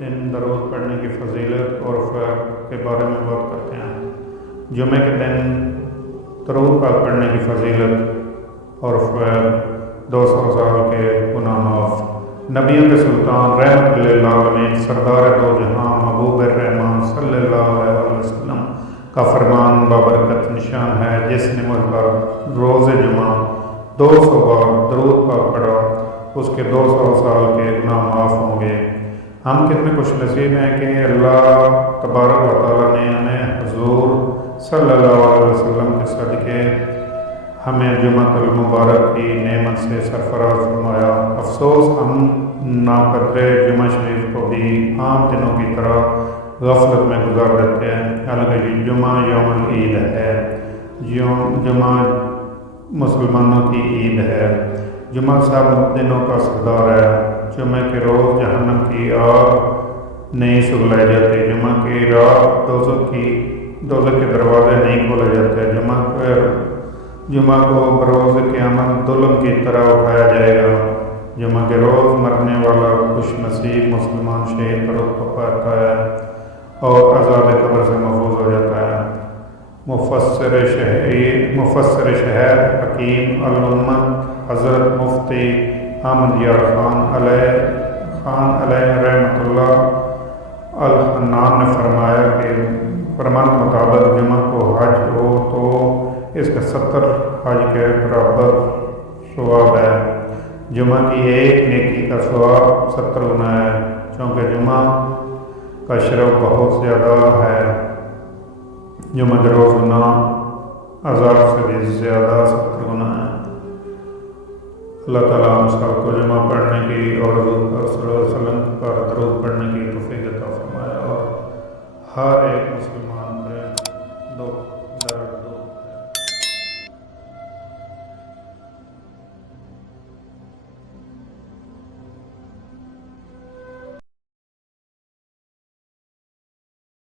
دن درود پڑھنے کی فضیلت اور فوائد کے بارے میں بات کرتے ہیں۔ جمعہ کے دن درود پاک پڑھنے کی فضیلت اور فوائد 200 سال کے گناہ معاف۔ نبیوں کے سلطان رحمت للعالمین سردار دو جہاں محبوب الرحمان صلی اللہ علیہ وسلم کا فرمان بابرکت نشان ہے، جس نے مجھ پر روز جمعہ 200 بار درود پاک پڑھا اس کے 200 سال کے گناہ معاف ہوں گے۔ ہم کتنے خوش نصیب ہیں کہ اللہ تبارک و تعالیٰ نے ہمیں حضور صلی اللہ علیہ وسلم کے صدقے ہمیں جمعہ المبارک کی نعمت سے سرفراز فرمایا۔ افسوس ہم ناقدر جمعہ شریف کو بھی عام دنوں کی طرح غفلت میں گزار دیتے ہیں، حالانکہ یہ جمعہ یوم العید ہے، جمعہ مسلمانوں کی عید ہے۔ جمعہ سب دنوں کا سردار ہے۔ جمعہ کے روز جہنم کی آگ نہیں سگلائی جاتی، جمعہ کی رات دوزخ کے دروازے نہیں کھولے جاتے۔ جمعہ کو بروز قیامت دلہن کی طرح اٹھایا جائے گا۔ جمعہ کے روز مرنے والا خوش نصیب مسلمان شہید پر رتبہ پاتا ہے اور عذاب قبر سے محفوظ ہو جاتا ہے۔ مفسر شہر حکیم الامت حضرت مفتی احمد یار خان علیہ رحمۃ اللہ الحنان نے فرمایا کہ فرمان مطابق جمعہ کو حج ہو تو اس کا 70 حج کے برابر ثواب ہے۔ جمعہ کی ایک نیکی کا ثواب 70 گنا ہے، چونکہ جمعہ کا شرف بہت زیادہ ہے۔ جمعہ کے روز گناہ عذاب سے بھی زیادہ 70 گنا ہے۔ اللہ تعالیٰ ہم سب کو جمعہ پڑھنے کی اور حضور صلی اللہ علیہ وسلم پر درود پڑھنے کی